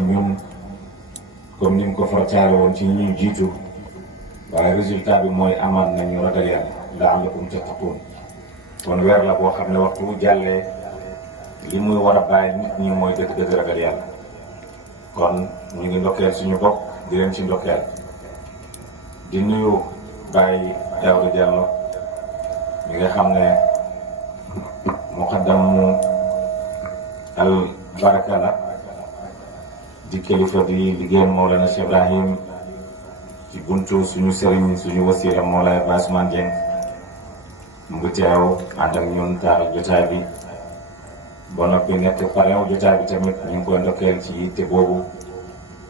ci ñun comme ni mu ko farataale woon ci ñuy jiitu waaye résultat bi mooy amal nañu ragal yàlla la'allakum tattaqun. kon weer la boo xam ne waxtu bu jàllee li muy war a bàyyi nit ñi mooy dëgg-dëgg ragal yàlla. kon ñu ngi ndokkeel suñu bopp di leen ci ndokkeel di nuyu Baye Daouda Diallo mi nga xam ne muqaddamu al baraka la di kilifa di liggéeyal Mawlana Cheikh Ibrahim ci buntu suñu sëriñ suñu wasiila Mawlaay Baye Ousmane Dieng mu ngi teew ànd ak ñun taaral jotaay bi ba noppi nekk parew jotaay bi tamit ñu ngi koy ndokkeel ci yitte boobu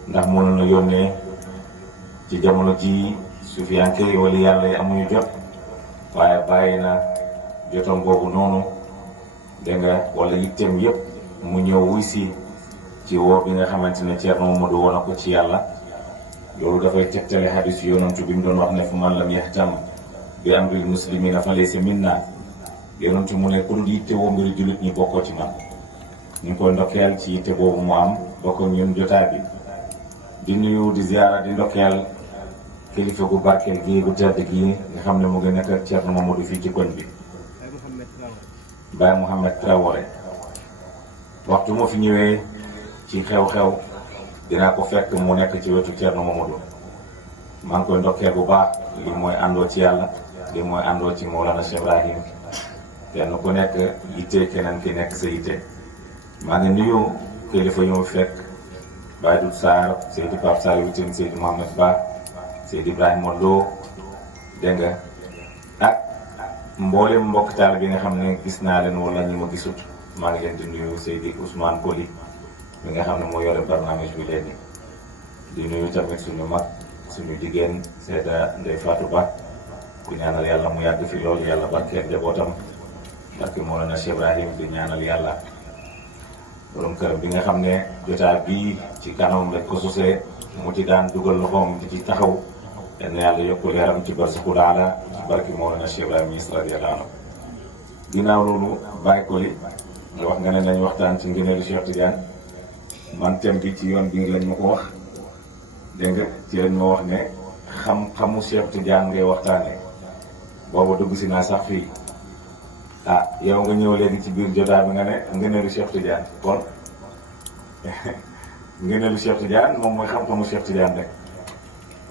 ndax mënu na yónnee ci jamono ji sufiyanke yi wala yàlla yi amuñu jot waaye bàyyi na jotom boobu noonu dégg nga wala yitteem yëpp mu ñëw wuy si ci woo bi nga xamante ne Thierno Mamadou woon na ko ci yàlla. loolu dafay tegtale hadis yonantu bi mu doon wax ne fu man lam yahtam bi amril muslimina fa laysa minna yonantu mu ne ku dul yitte woo mbiri jullit ñi bokkoo ci man. ñu ngi koy ndokkeel ci yitte boobu mu am bokk ñun jotaay bi di nuyu di ziara di ndokkeel kilifa gu barkeel gi gu tedd gi nga xam ne mu ngi nekk ak Thierno Mamadou fii ci koñ bi Baye Mouhamed Traoré. waxtu moo fi ñëwee ci xew-xew dinaa ko fekk mu nekk ci wetu Thierno Mamadou maa ngi koy ndokkeel bu baax li mooy àndoo ci yàlla li mooy àndoo ci Mawlana Cheikh Ibrahim kenn ku nekk yitte keneen ki nekk sa yitte. maa ngi nuyu kilifa yu mu fekk Baye Doudou Sarr Seydi Pape Sarr Witine Seydi Mohamed Ba Seydi Ibrahima Lo dégg nga ak mboolem mbokk taal bi nga xam ne gis naa leen wala ñi ma gisut maa ngi leen di nuyu Seydi Ousmane Koli mi nga xam ne moo yore barnaamij bi léegi di nuyu tamit suñu mag suñu jigéen Seyda Ndeye Fatou Ba ku ñaanal yàlla mu yàgg fi loolu yàlla barkeel njabootam barke Mawlana Cheikh Ibrahim di ñaanal yàlla borom kër bi nga xam ne jotaay bii ci kanam lañ ko sosee mu ci daan dugal loxoom di ci taxaw yenn yàlla yokk leeram ci barsaxul aala ci barke Mawlana Cheikh Ibrahim Niass radiyallahu anhu. ginnaaw loolu bàyyi ko li nga wax nga ne nañ waxtaan ci ngëneelu Cheikh Tidiane man thème bi ci yoon bi lañ ma ko wax dégg nga ci lañ ma wax ne xam-xamu Cheikh Tidiane ngay waxtaanee boobu dugg si naa sax fii yow nga ñëw léegi ci biir jotaay bi nga ne ngëneelu Cheikh Tidiane kon ngëneelu Cheikh Tidiane moom mooy xam-xamu Cheikh Tidiane rek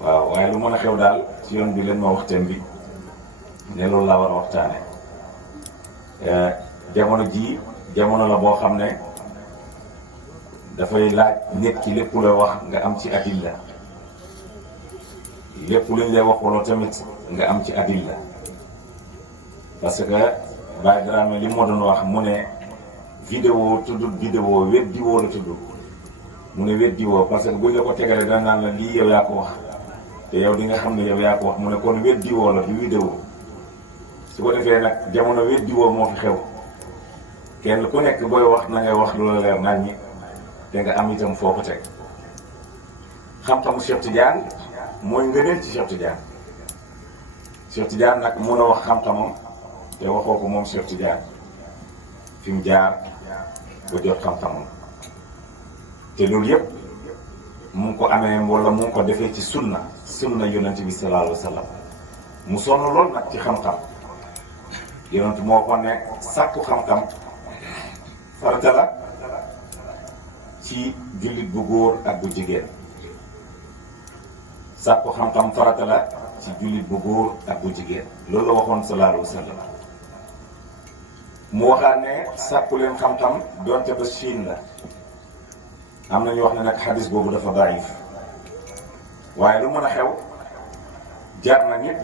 waaw waaye lu mën a xew daal ci yoon bi leen ma wax thème bi ne loolu laa war a waxtaanee jamono ji jamono la boo xam ne dafay laaj nit ki lépp la wax nga am ci adilla lépp luñ lay wax wala tamit nga am ci adilla parce que Baye Dramé li moo doon wax mu ne vidéo tuddul vidéo weddiwoo la tudd mu ne weddiwoo parce que buñ la ko tegalee da naan la lii yow yaa ko wax te yow di nga xam ne yow yaa ko wax mu ne kon weddiwoo la du vidéo su ko defee nag jamono weddiwoo moo fi xew kenn ku nekk booy wax na ngay wax lu la leer nañ ñi te nga am itam foo ko teg xam-xamu Cheikh Tidiane mooy ngëneel ci Cheikh Tidiane Cheikh Tidiane nag mën a wax xam-xamam te waxoo ko moom Cheikh Tidiane fi mu jaar ba jot xam-xamam te loolu yëpp mu ngi ko amee wala mu ngi ko defee ci sunna yonent bi sallallahu alayhi wa sallam mu sonn lool nag ci xam-xam yonent moo ko ne sàkku xam-xam farata la ci jullit bu góor ak bu jigéen sàkku xam-xam farata la ci jullit bu góor ak bu jigéen loolu la waxoon sallallahu alayhi wa sallam mu waxaat ne sàkku leen xam-xam doonte ba Chine la am na ñu wax ne nag xadis boobu dafa daif waaye lu mën a xew jaar na nit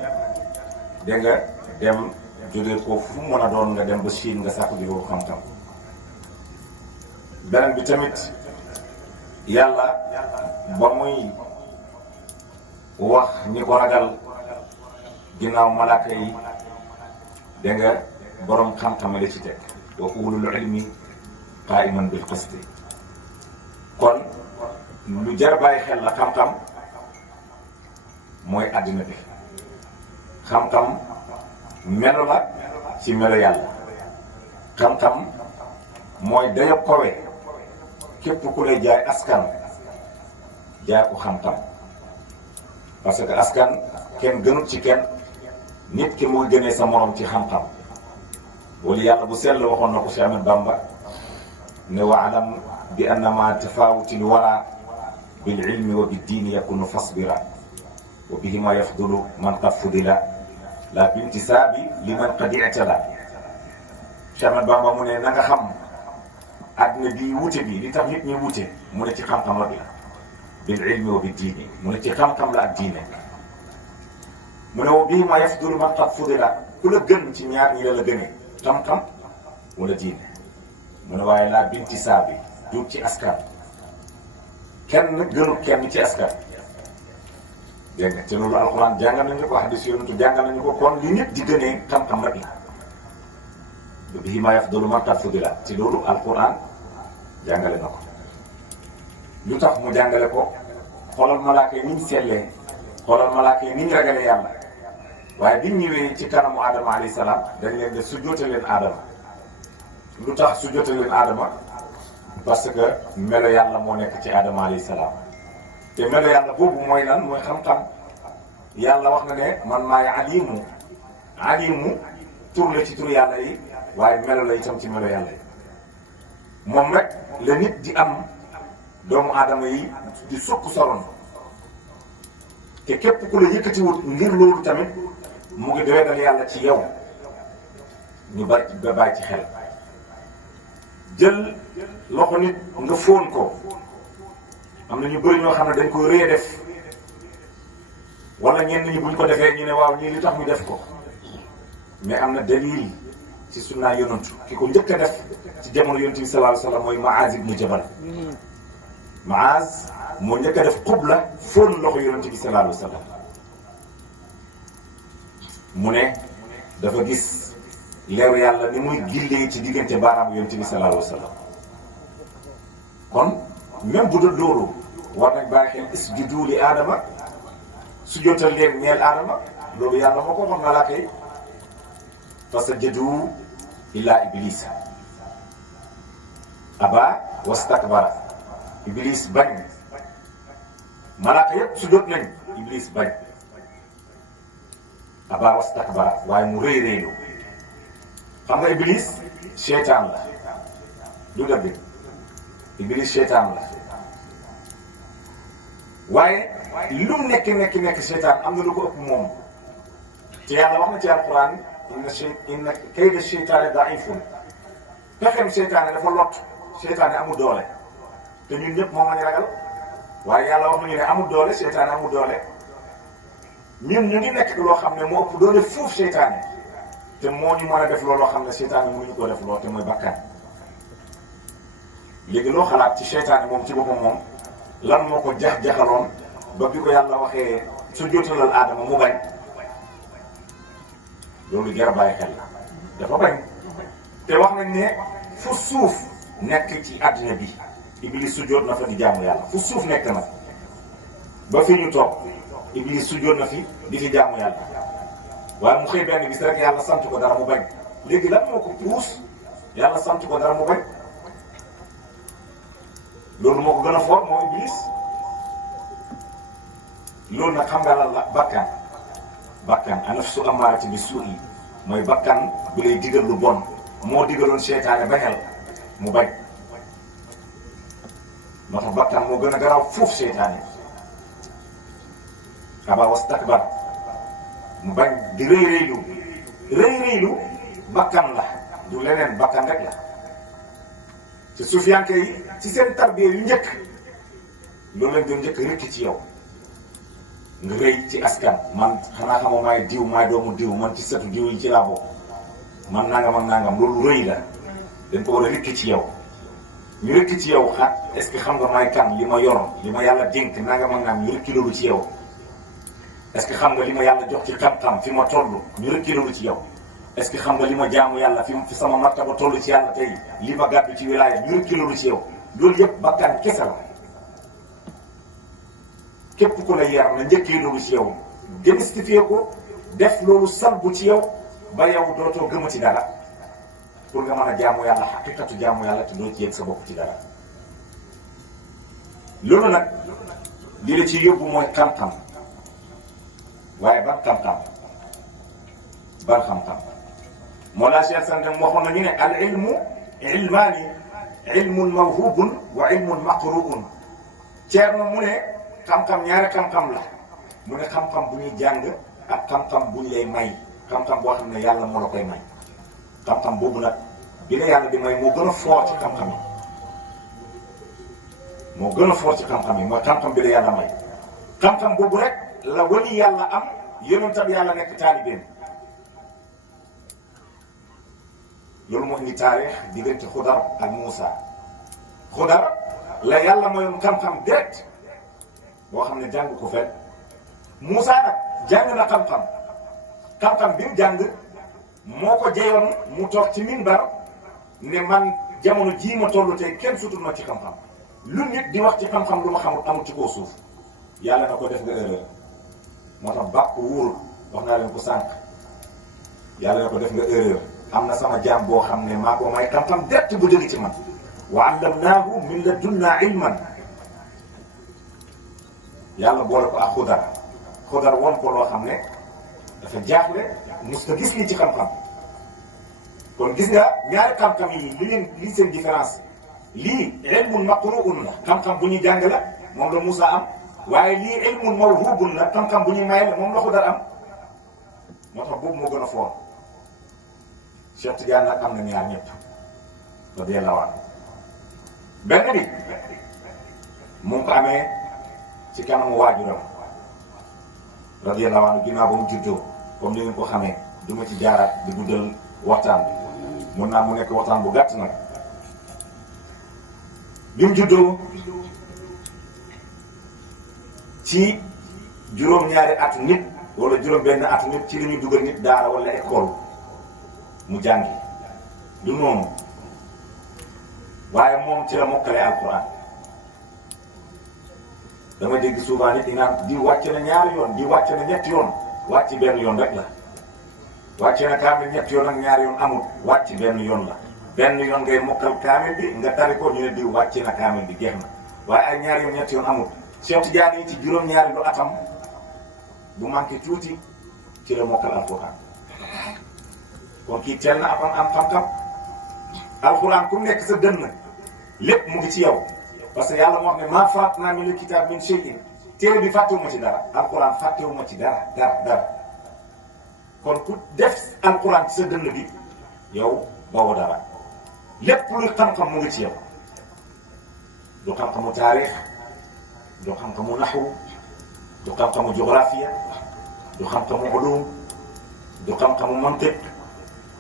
dégg nga dem jógee ko fu mu mën a doon nga dem ba Chine nga sàkku ji ko xam-xam beneen bi tamit yàlla ba muy wax ñi ko ragal ginnaaw malaaka yi dégg nga borom xam-xam la ci teg wa ulul ilmi qaa'iman bil qisti kon lu jar bàyyi xel la xam-xam mooy àddina bi xam-xam melo la ci melo yàlla xam-xam mooy dayo kowe képp ku lay jaay askan jaay ko xam-xam parce que askan kenn gënut ci kenn nit ki moo gënee sa morom ci xam-xam wala yàlla bu sell waxoon na ko Cheikh Ahmed Bamba ne waalam bi annama tafawutil wara bil ilmi wa bid diini yakunu fasbira wa bihima yafdulu man qad fudila la bintisaabi liman qad i'tala Cheikh Ahmed Bamba mu ne na nga xam àdduna bi wute bi li tax nit ñi wute mu ne ci xam-xam rek la bil ilmi wa bid diini mu ne ci xam-xam la ak diine mu ne wa bihima yafdulu man qad fudila ku la gën ci ñaar ñi la gënee xam-xam wala diine mu ne waaye laa bintisaabi du ci askan kenn gënu kenn ci askan dégg nga te loolu alxuraan jàngal nañu ko hadis yonentu jàngal nañu ko kon li nit di gënee xam-xam rek la bihi ma yafdalu man qad fudila ci loolu alxuraan jàngale na ko lu tax mu jàngale ko xoolal malaaka yi ni ñu sellee xoolal malaaka yi ni ñu ragale yàlla waaye biñ ñëwee ci kanamu Adama alayhi salaam dañ leen de sujjóote leen Adama lu tax sujjóote leen Adama parce que melo yàlla moo nekk ci Adama alayhi salaam te melo yàlla boobu mooy lan mooy xam-xam yàlla wax na ne man maay alimu tur la ci tur yàlla yi waaye melo la itam ci melo yàlla yi moom rek la nit di am doomu aadama yi di sukk soroon te képp ku la yëkkatiwut ngir loolu tamit mu ngi doyadal yàlla ci yow ñu bàyyi ci xel jël loxo nit nga fóon ko am na ñu bëri ñoo xam ne dañ ko rëy def wala ñenn ñi buñ ko defee ñu ne waaw ñii li tax ñu def ko mais am na dalil ci sunnaa yonantu ki ko njëkk a def ci jamono yonent bi sallallahu alayhi wa sallam mooy Maaz ibnu Jabal Maaz moo njëkk a def xubla fóon loxo yonent bi sallallahu alayhi wa sallam mu ne dafa gis leeru yàlla ni muy gillee ci diggante baaraam yonent bi sallallahu alayhi wa sallam kon même bu dul loolu war nañ bàyyi xel isjudu li aadama sujjóotal leen ñeel aadama loolu yàlla moo ko waxoon malaaka yi fasajadu illa iblis aba wastakbara iblis bañ malaaka yépp sujjóot nañ iblis bañ aba wastakbara waaye mu rëy rëylu xam nga iblis seytaan la du dëgg iblis seytaan la waaye lu mu nekk seytaan am na lu ko ëpp moom te yàlla wax na ci alquran inna kayda seytaane daifun pexem seytaane dafa lot seytaane amul doole te ñun ñëpp moom lañu ragal waaye yàlla wax nañu ne amul doole seytaane amul doole ñun ñu ngi nekk loo xam ne moo ëpp doole fuuf seytaane te moo ñu mën a def looloo xam ne seytaane mënuñu koo def lool te mooy bakkan léegi loo xalaat ci seytaane moom ci boppam moom lan moo ko jaxaloon ba bi ko yàlla waxee su jootalal aadama mu bañ loolu jar a bàyyi xel la dafa bañ te wax nañ ne fu suuf nekk ci àddina bi iblis sujjóot na fa di jaamu yàlla fu suuf nekk na ba fi ñu toog iblis sujjóot na fi di fi jaamu yàlla waaye mu xëy benn bis rek yàlla sant ko dara mu bañ léegi lan moo ko puus yàlla sant ko dara mu bañ loolu moo ko gën a fort moo iblis loolu nag xam nga lan la bakkan an-nafsu ammaaratu bis-suu'i mooy bakkan bi lay digal lu bon moo digaloon seytaane bañal mu bañ moo tax bakkan moo gën a garaaw foofu seytaane aba wastakbar mu bañ di rëy bakkan la du leneen bakkan rek la te sufiyanke yi ci seen tarbiya yu njëkk loolu lañ doon njëkk rëkk ci yow nga rëy ci askan man xanaa xamoo maay diw maay doomu diw man ci setu diw yi ci laa bokk man nangam ak nangam loolu rëy la dañ ko war a rëkk ci yow ñu rëkk ci yow ah est-ce que xam nga maay kan li ma yor li ma yàlla dénk nangam ak nangam ñu rëkk loolu ci yow est-ce que xam nga li ma yàlla jox ci xam-xam fi ma toll ñu rëkk loolu ci yow est-ce que xam nga li ma jaamu yàlla fi sama martaba toll ci yàlla tey li ma gàddu ci wilaaya ñu rëkk loolu ci yow loolu yëpp bakkan kese la képp ku la yar na njëkkee loolu ci yow démystifier ko def loolu salbu ci yow ba yow dootoo gëmati dara pour nga mën a jaamu yàlla xaqiqatu jaamu yàlla te doo ci yëg sa bopp ci dara loolu nag li la ci yóbbu mooy xam-xam waaye ban xam-xam ban xam-xam moo laa Cheikh Sandem waxoon nañu ne al ilmu ilmaani ilmun mawhubun wa ilmun maqruun Ceerno mu ne xam-xam ñaari xam-xam la mu ne xam-xam bu ñuy jàng ak xam-xam bu ñu lay may xam-xam boo xam ne yàlla moo la koy may xam-xam boobu nag bi la yàlla di may moo gën a fort ci xam-xam yi moo gën a fort ci xam-xam yi mooy xam-xam bi la yàlla may xam-xam boobu rek la wali yàlla am yonentam yàlla nekk taalibeem loolu moo indi taarix diggante Xudar ak Muusa Xudar la yàlla mayoon xam-xam direct boo xam ne jàng ko fekk Muusa nag jàng na xam-xam xam-xam bi mu jàng moo ko jeyoon mu toog ci minbar ne man jamono jii ma tollu tey kenn sutul ma ci xam-xam lu nit di wax ci xam-xam lu ma xamul amul ci kaw suuf yàlla na ko def nga erreur moo tax bàkk wóorul wax naa leen ko sànq yàlla na ko def nga erreur am na sama jaam boo xam ne maa ko may xam-xam direct bu jóge ci man wa allamnaahu min ladunnaa ilman yàlla boole ko ak Xudar woon ko loo xam ne dafa jaaxle mos nga gis lii ci xam-xam kon gis nga ñaari xam-xam yi li seen différence lii ilmun maqruun la xam-xam bu ñuy jàng la moom la Moussa am waaye lii ilmun mawhubun la xam-xam bu ñuy may la moom la Xudar am moo tax boobu moo gën a foor Cheikh Tidiane nag am na ñaar ñëpp radiyallahu anhu benn bi mu ngi ko amee ci kanamu waajuram radiyallahu anhu ginnaaw ba mu juddoo comme ni ngeen ko xamee du ma ci jaaraat di guddal waxtaan bi mun naa mu nekk waxtaan bu gàtt nag bi mu juddoo ci juróom-ñaari at nit wala juróom-benn at nit ci li ñuy dugal nit daara wala école mu jàngi du noonu waaye moom ci la mokkale alquran dama dégg souvent nit di naan di wàcc na ñaari yoon di wàcc na ñetti yoon wàcc benn yoon rek la wàcc na kaamil ñetti yoon ak ñaari yoon amul wàcc benn yoon la benn yoon ngay mokkal kaamil bi nga tari ko ñu ne di wàcc na kaamil bi jeex na waaye ay ñaari yoon ñetti yoon amul Cheikh Tidiane yi ci juróom-ñaari lu atam bu manqué tuuti ci la mokkal alquran kon kii teel na am xam-xam alquran ku nekk sa dënn lépp mu ngi ci yow parce que yàlla moo wax ne maa faratnaa minal kitaabi min shay'in téere bi fàttewuma ci dara alquran fàttewuma ci dara kon ku def alquran ci sa dënn bi yow boobu dara lépp lu xam-xam mu ngi ci yow du xam-xamu taarix du xam-xamu naxwu du xam-xamu géographie du xam-xamu ulum du xam-xamu mantiq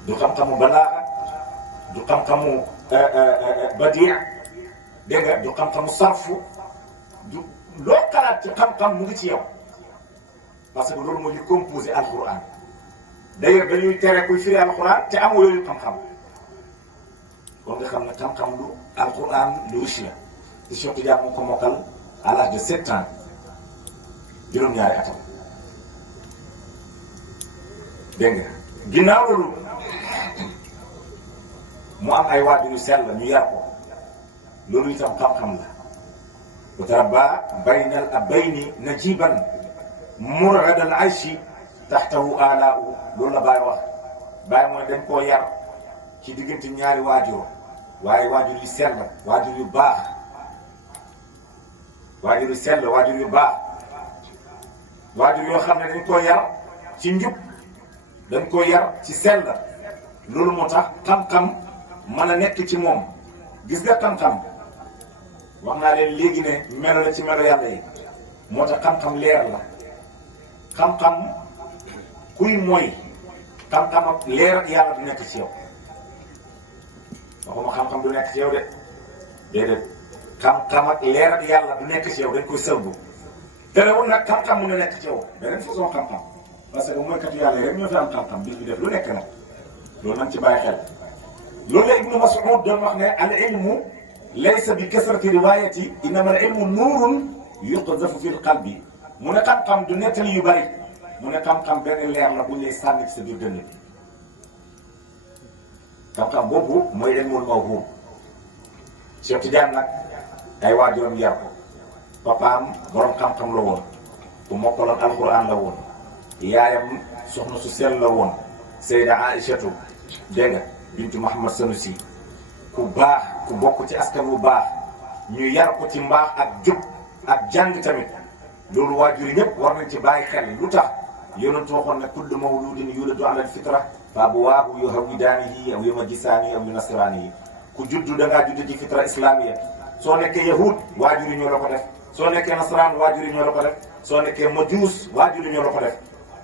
du xam-xamu balaaxa du xam-xamu badia dégg nga du xam-xamu sarfu du loo xalaat ci xam-xam mu ngi ci yow parce que loolu moo ñu composé alquran d'ailleurs dañuy tere kuy firi alquran te amoo yooyu xam-xam kon nga xam ne xam-xam lu alquran lu riche la te Cheikh Tidiane mu ko mokkal à l'âge de 7 ans juróom-ñaari atam dégg nga ginnaaw loolu mu am ay waajur yu sell ñu yar ko loolu itam xam-xam la wa tarabba bayna al abayni najiban murad al ayshi taxtahu alaau loolu la Baye wax Baye mooy dañ koo yar ci diggante ñaari waajur waaye waajur yu sell waajur yu baax waajur yu sell waajur yu baax waajur yoo xam ne dañ koo yar ci njub dañ koo yar ci sell loolu moo tax xam-xam mën a nekk ci moom gis nga xam-xam wax naa leen léegi ne melo la ci melo yàlla yi moo tax xam-xam leer la xam-xam kuy mooy xam-xam ak leer ak yàlla du nekk ci yow waxuma xam-xam du nekk ci yow de déedéet xam-xam ak leer ak yàlla du nekk ci yow dañ koy sëlbu terewul nag xam-xam mun na nekk ci yow beneen façon xam-xam parce que mooykatu yàlla yi rek ñoo fi am xam-xam bis bi def lu nekk nag loolu nañ ci bàyyi xel loolu la Ibnu Mas'ud doon wax ne al ilmu laysa bi kasrati riwayati innama al ilmu nuurun yuqzafu fi l qalbi mu ne xam-xam du nettali yu bari mu ne xam-xam benn leer la buñ lay sànni ci sa biir dënn bi xam-xam boobu mooy ilmul mawhub Cheikh Tidiane nag ay waajuram yar ko papaam borom xam-xam la woon ku mokkaloon alquran la woon yaayam soxna su sell la woon Sayda Aïchatu dégg nga bintu Muhammad Sanusi ku baax ku bokk ci askan wu baax ñu yar ko ci mbaax ak jub ak jàng tamit loolu waajur ñëpp war nañ ci bàyyi xel lu tax yonent waxoon ne kullu mawludin yuladu ala alfitra fa abawaahu yuhawwidaanihi aw yumajjisaanihi aw yunasiraanihi ku juddu da ngaa judd ci fitra islamiya soo nekkee yahud waajur yi ñoo la ko def soo nekkee nasaraan waajur yi ñoo la ko def soo nekkee majuus waajur yi ñoo la ko def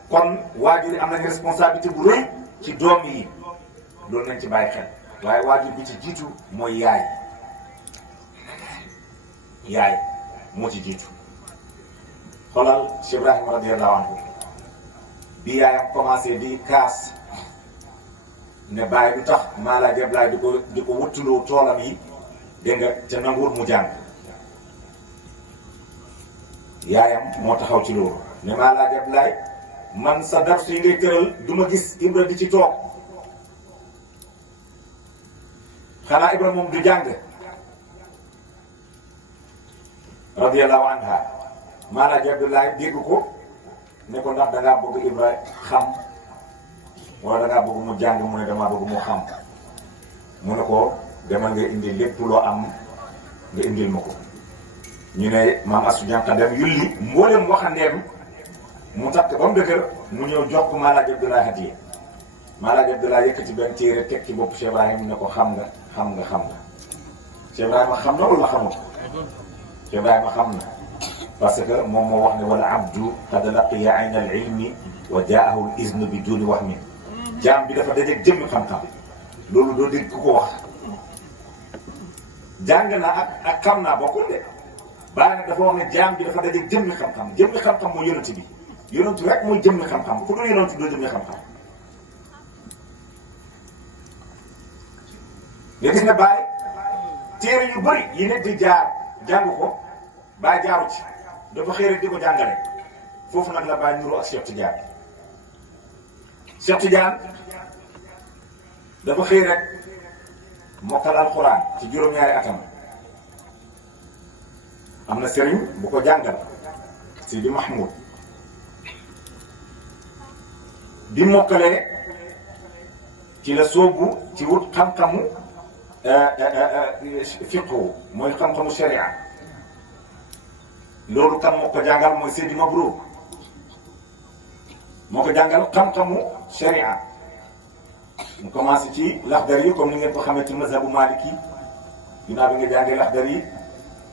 kon waajur yi am nañu responsabilité bu rëy ci doom yi loolu nañ ci bàyyi xel waaye waajur bi ci jiitu mooy yaay moo ci jiitu xoolal Cheikh Ibrahima radiyallahu anhu bi yaayam commencé di kaas ne bàyyi du tax Maalaaji Ablaay di ko wuttuloo toolam yi dégg nga te nanguwul mu jàng yaayam moo taxaw ci loolu ne Maalaaji Ablaay man sa dars yi ngay tëral du ma gis Ibra di ci toog xanaa Ibra moom du jàng radiyallahu anha Maalaaji Abdoulaye dégg ko ne ko ndax dangaa bëgg Ibra xam wala dangaa bëgg mu jàng mu ne damaa bëgg mu xam mu ne ko demal nga indi lépp loo am nga indil ma ko ñu ne maam Asu Jànqa dem yulli mboolem waxandeem mu takk ba mu dëgër mu ñëw jox ko Maalaaji Abdoulaye hadiya Maalaaji Abdoulaye yëkkati benn téere teg ci bopp Cheikh Ibrahima ne ko xam nga Cheikh Ibrahima xam na wala xamul Cheikh Ibrahima xam na parce que moom moo wax ne wala abdu qad laqiya ayna al ilmi wa jaahu al iznu bi duni wahmi jaam bi dafa dajeeg jëmmi xam-xam loolu doo dégg ku ko wax jàng naa ak xam naa bokkul de bàyyi nag dafa wax ne jaam bi dafa dajeeg jëmmi xam-xam mooy yonent bi yonent rek mooy jëmmi xam-xam ku dul yonent doo jëmmi xam-xam nga gis ne bàyyi téere yu bëri yi nekk di jàng ko bàyyi jaaru ci dafa xëy rek di ko jàngale foofu nag la bàyyi nuru ak Cheikh Tidiane Cheikh Tidiane dafa xëy rek mokkal alxuraan ci juróom-ñaari atam am na sëriñ bu ko jàngal Sidi Mahmoud bi mokkalee ci la soobu ci wut xam-xamu fiqhu mooy xam-xamu sharia loolu kan moo ko jàngal mooy Seydi Mabrouk moo ko jàngal xam-xamu sharia mu commencé ci Laxdari yi comme ni ngeen ko xamee ci mazhabu Maliki ginnaaw bi nga jàngee Laxdari yi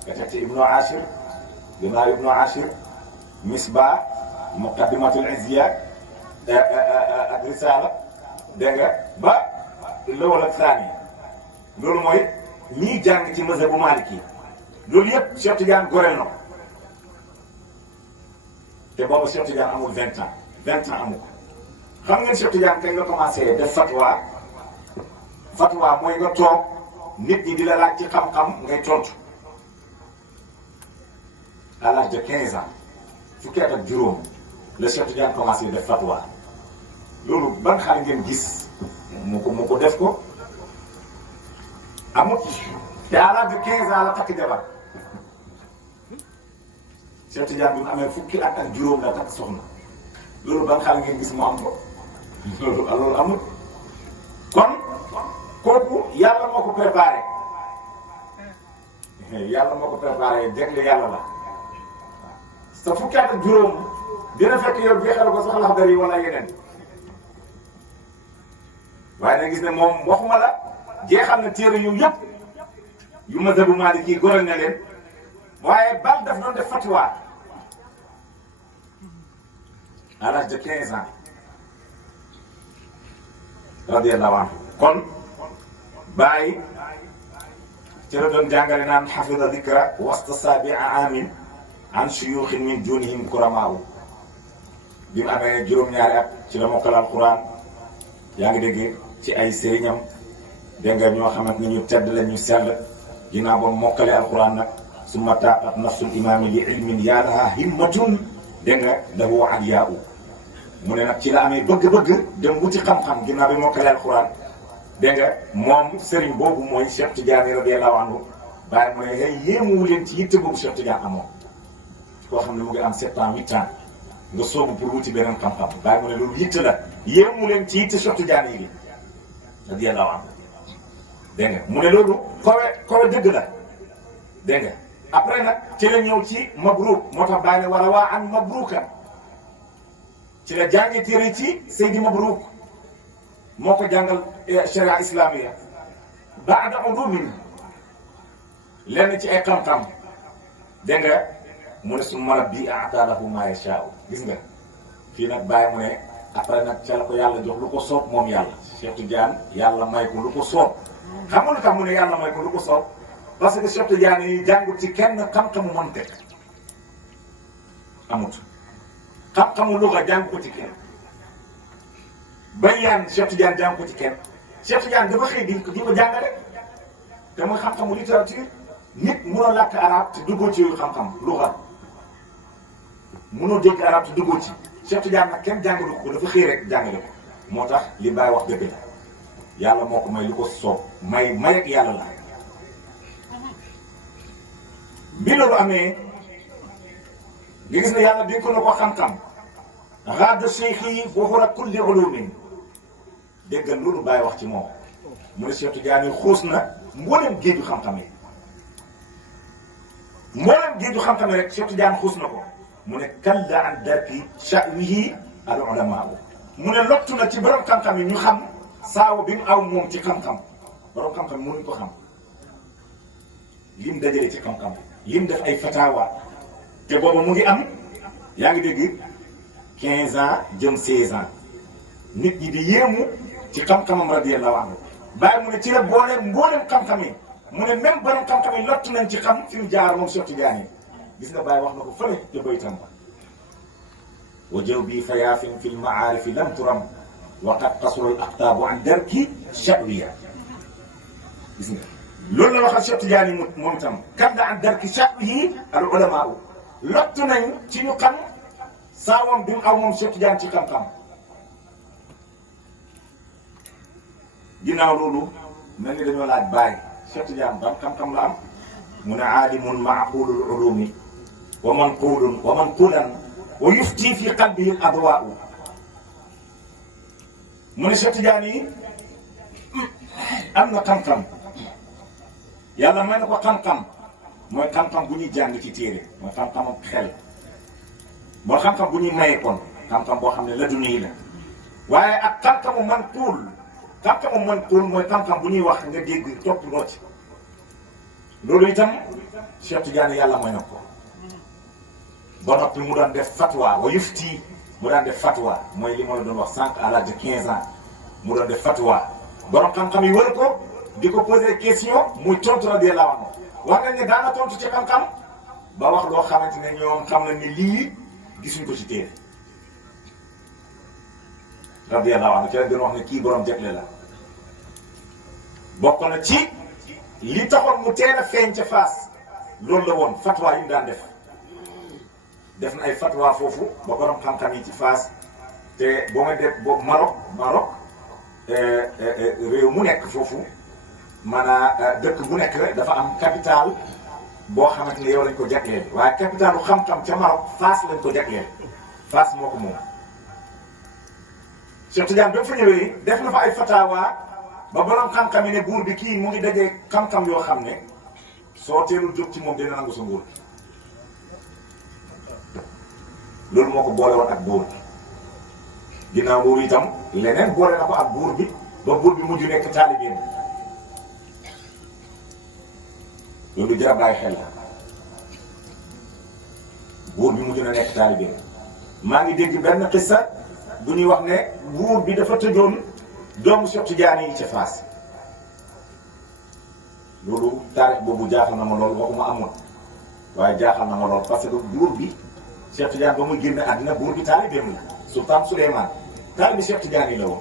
nga teg ci Ibnu Ashir ginnaaw Ibnu Ashir Misbah Muqaddimatul Izziya ak Risala dégg nga ba Lawal ak Saani loolu mooy ñiy jàng ci mazhabu Maliki loolu yëpp Cheikh Tidiane goreel na ko te boobu Cheikh Tidiane amul 20 ans amu ko xam ngeen Cheikh Tidiane kañ la commencé def fatwa mooy nga toog nit ñi di la laaj ci xam-xam ngay tontu à l'âge de 15 ans fukki at ak juróom la Cheikh Tidiane commencé def fatwa loolu ban xale ngeen gis mu ko def ko amut te à l'âge de 15 ans la takk jabar Cheikh Tidiane bi mu amee fukki at ak juróom la takk soxna loolu ban xale ngeen gis mu am ko loolu amut kon kooku yàlla moo ko préparé jagle yàlla la sa fukki at ak juróom dina fekk yow jeexal ko sax Laxdari wala yeneen waaye nag gis ne moom waxuma la jeexal na téere yu yëpp yu mazhabu Maliki góoral na leen waaye bal daf doon def fatwa à l'âge de 15 ans radiyallahu anhu kon bàyyi ci la doon jàngale naan xafida dikra wasta sabi'a amin an shuyuxin min dunihim kuramaaw bi mu amee juróom-ñaari at ci la mokkal alquran yaa ngi dégg ci ay sëriñam dégg nga ñoo xamante ni ñu tedd la ñu sell ginnaaw ba mokkale alquran nag summa taqat nafsul imaami li ilmin yaa laha himmatun dégg nga lahu aliyaa mu ne nag ci la amee bëgg-bëgg dem wuti xam-xam ginnaaw bi mokkale alquran dégg nga moom sëriñ boobu mooy Cheikh Tidiane radiyallahu anhu bàyyi mu ne hey yéemuwu leen ci yitte boobu Cheikh Tidiane amoon koo xam ne mu ngi am 7 ans 8 ans nga soobu pour wuti beneen xam-xam bàyyi mu ne loolu yitte la yéemu leen ci yitte Cheikh Tidiane yi radiyallahu anhu dégg nga mu ne loolu kowe dëgg la dégg nga après nag ci la ñëw ci Mabrouk moo tax bàyyi ne wala waa an Mabroukan ci la jàngee téere ci Seydi Mabrouk moo ko jàngal sharia islamiya baada ulumin lenn ci ay xam-xam dégg nga mu ne su marabbi a'ta lahu ma yasha'u gis nga fii nag bàyyi mu ne après nag ca la ko yàlla jox lu ko soob moom yàlla Cheikh Tidiane yàlla may ko lu ko soob xam nga lu tax mu ne yàlla may ko lu ko soob parce que Cheikh Tidiane yi jàngul ci kenn xam-xamu mantiq amut xam-xamu luga jàng ko ci kenn bayaan Cheikh Tidiane jàng ko ci kenn Cheikh Tidiane dafa xëy di ko jàngale te mooy xam-xamu littérature nit munoo làkk arab te duggoo ci xam-xam luga munoo dégg arab te duggoo ci Cheikh Tidiane nag kenn jàngalu ko dafa xëy rek jàngale ko moo tax li Baye wax dëgg la yàlla moo ko may lu ko soob may ak yàlla la bi loolu amee nga gis ne yàlla dénk na ko xam-xam raada cheikh yi waxura kulli ulumin déggal loolu Baye wax ci moom mu ne Cheikh Tidiane xuus na mboolem géeju xam-xam yi mboolem géeju xam-xam yi rek Cheikh Tidiane xuus na ko mu ne kalla an darki sha'wihi al ulama mu ne lottu na ci borom xam-xam yi ñu xam saawa bi mu aw moom ci xam-xam borom xam-xam mënuñ ko xam lim dajale ci xam-xam lim def ay fatawa te booba mu ngi am yaa ngi dégg 15 ans jëm 16 ans nit ñi di yéemu ci xam-xamam radiyallahu anhu bàyyi mu ne ci la mboolem xam-xam yi mu ne même borom xam-xam yi lottu nañ ci xam fi mu jaar moom Cheikh Tidiane gis nga Baye wax na ko fële te baytam ba wa jëw bii fayaafin fi lmaarifi lam turam wa qad qasura al aqtaabu an darki sha'wiya gis nga loolu la waxal Cheikh Tidiane moom itam kalla an darki sha'wihi al ulamaa lottu nañ ci ñu xam saawam bi mu aw moom Cheikh Tidiane ci xam-xam ginnaaw loolu mel ni dañoo laaj Baye Cheikh Tidiane ban xam-xam la am mu ne aalimun ma'qulul ulumi wa manqulan wa yufti fi qalbihi al adwaa'u mu ne Cheikh Tidiane yi am na xam-xam yàlla may na ko xam-xam mooy xam-xam bu ñuy jàng ci téere mooy xam-xamu xel mooy xam-xam bu ñuy maye kon xam-xam boo xam ne la duni la waaye ak xam-xamu manquul mooy xam-xam bu ñuy wax nga dégg topp loo ci loolu itam Cheikh Tidiane yàlla may na ko ba noppi mu doon def fatwa wa yufti mu daan def fatwa mooy li ma la doon wax sànq à l'âge de 15 ans mu doon def fatwa borom xam-xam yi wër ko di ko poser question muy tontu radiyallahu anhu wax nañ ne daana tontu ci xam-xam ba wax loo xamante ne ñoom xam nañ ni lii gisuñ ko ci téere radiyallahu anhu ci lañ doon wax ne kii borom jagle la bokk na ci li taxoon mu teel a feeñ ca Fass loolu la woon fatwa yi mu daan def na ay fatwa foofu ba borom xam-xam yi ci Fass te boo may def boobu Maroc réew mu nekk foofu maanaam dëkk bu nekk rek dafa am capital boo xamante ne yow lañ ko jagleel waaye capitalu xam-xam ca Maroc Fass lañ ko jagleel Fass moo ko moom. Cheikh Tidiane ba fa ñëwee def na fa ay fatawa ba borom xam-xam yi ne buur bi kii mu ngi dajee xam-xam yoo xam ne soo teelul jóg ci moom dina nangu sa nguur loolu moo ko boole woon ak buur bi ginnaaw loolu itam leneen boole na ko ak buur bi ba buur bi mujj nekk taalibeen loolu jar a bàyyi xel la buur bi mujj na nekk taalibeen maa ngi dégg benn xissa bu ñuy wax ne buur bi dafa tëjoon doomu Cheikh Tidiane yi ca Fass loolu taarix boobu jaaxal na ma lool waxuma amoon waaye jaaxal na ma lool parce que buur bi Cheikh Tidiane ba muy génn àddina buur bi taalibeem la Sultan Souleymane taalibe Cheikh Tidiane yi la woon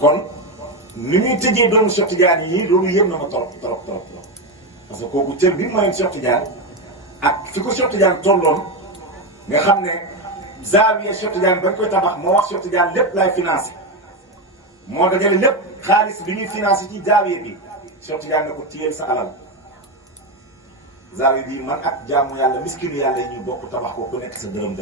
kon ni muy tëjee doomu Cheikh Tidiane yi loolu yëm na ma trop parce que kooku cër bi mu mayoon Cheikh Tidiane ak fi ko Cheikh Tidiane tolloon nga xam ne zaawiya Cheikh Tidiane bañ koy tabax moo wax Cheikh Tidiane lépp lay financé moo dajale lépp xaalis bi ñuy financé ci zaawiya bi Cheikh Tidiane ne ko téyeel sa alal zaawiya bi man ak jaamu yàlla miskinu yàlla yi ñu bokk tabax ko ku nekk sa dërëm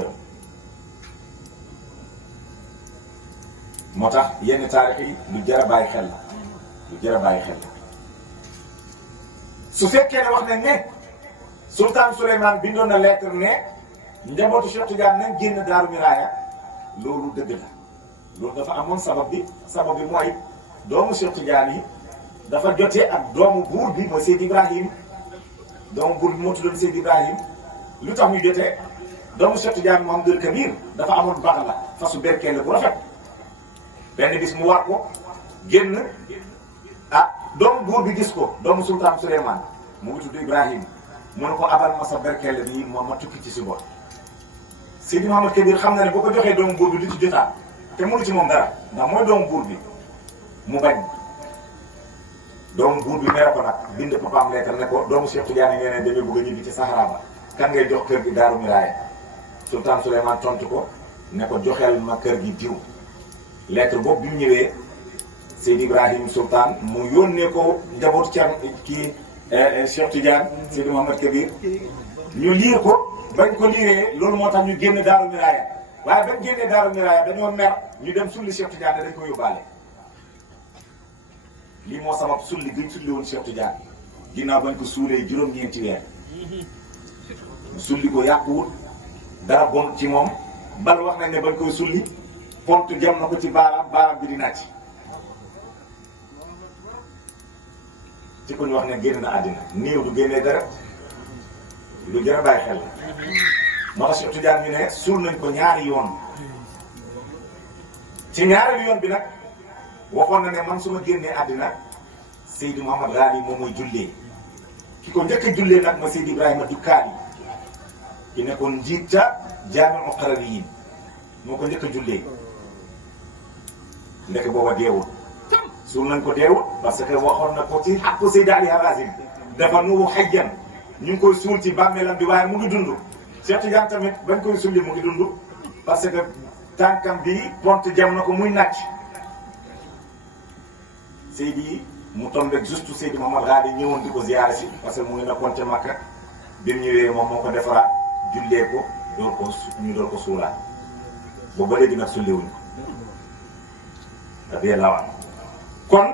moo tax yenn taarix yi lu jar a bàyyi xel la lu jar a bàyyi xel la su fekkee ne wax nañ ne sultaan Souleymane bindoon na lettre ne njabootu Cheikh Tidiane nañ génn Daaru Miraaya loolu dëgg la loolu dafa amoon sabab bi mooy doomu Cheikh Tidiane yi dafa jotee ak doomu buur bi mooy Seydi Ibrahim doomu buur bi moo tuddoon Seydi Ibrahim lu tax ñu jotee doomu Cheikh Tidiane Mouhamadoul Kabir dafa amoon baax la fasu berkelle bu rafet benn bis mu war ko génn doomu buur bi gis ko doomu sultaan Souleymane mu ngi tudd Ibrahim mu ne ko abal ma sa berkelle bi ma tukki ci suba Seydi Mouhamadoul Kabir xam na ne boo ko joxee doomu buur bi di ci jotaat te mënu ci moom dara ndax mooy doomu buur bi mu bañ doomu buur bi mere ko nag bind papaam leetar ne ko doomu Cheikh Tidiane nee ne damay bëgg a ñibbi ci Sahara ba kan ngay jox kër gi Daaru Miraaya sultaan Souleymane tontu ko ne ko joxeel ma kër gi diw lettre boobu bi mu ñëwee Seydi Ibrahim sultaan mu yónnee ko njabootu Cheikh Tidiane Seydi Mouhamadoul Kabir ñu liir ko bañ ko liiree loolu moo tax ñu génn Daaru Miraaya waaye bañ génnee Daaru Miraaya dañoo mer ñu dem sulli Cheikh Tidiane dañ ko yóbbaale lii moo sabab sulli gi ñu sulli woon Cheikh Tidiane ginnaaw bañ ko suulee juróom-ñeenti weer sulli ko yàquwul dara bon ci moom bal wax nañ ne bañ koy sulli pont jam na ko ci baaraam bi di nàcc ci ko ñu wax ne génn na àddina néew du génnee dara lu jar a bàyyi xel la moo tax Cheikh Tidiane ñu ne suul nañ ko ñaari yoon ci ñaari yoon bi nag waxoon na ne man su ma génnee àddina Seydi Mouhamad Ghali moom mooy jullee ki ko njëkk a jullee nag ma Seydi Ibrahima Dukkaani ki nekkoon njiit ca Jaami'ul Muqarrabin moo ko njëkk a jullee ndeke booba deewul suul nañ ko deewul parce que waxoon na ko ci xaqu Seydi Ali Harazim dafa nuwu xajjan ñu ngi koy suul ci bàmmeelam bi waaye mu ngi dund Cheikh Tidiane tamit bañ koy sulli mu ngi dund parce que tànkam bi pont jam na ko muy nàcc Seydi mu tombé juste Seydi Mouhamad Ghali ñëwoon di ko ziyaare si parce que mu ngi nekkoon ca Makka bi mu ñëwee moom moo ko defaraat jullee ko door ko suulaat boobu ba léegi nag sulliwuñ ko radiyallahu anhu kon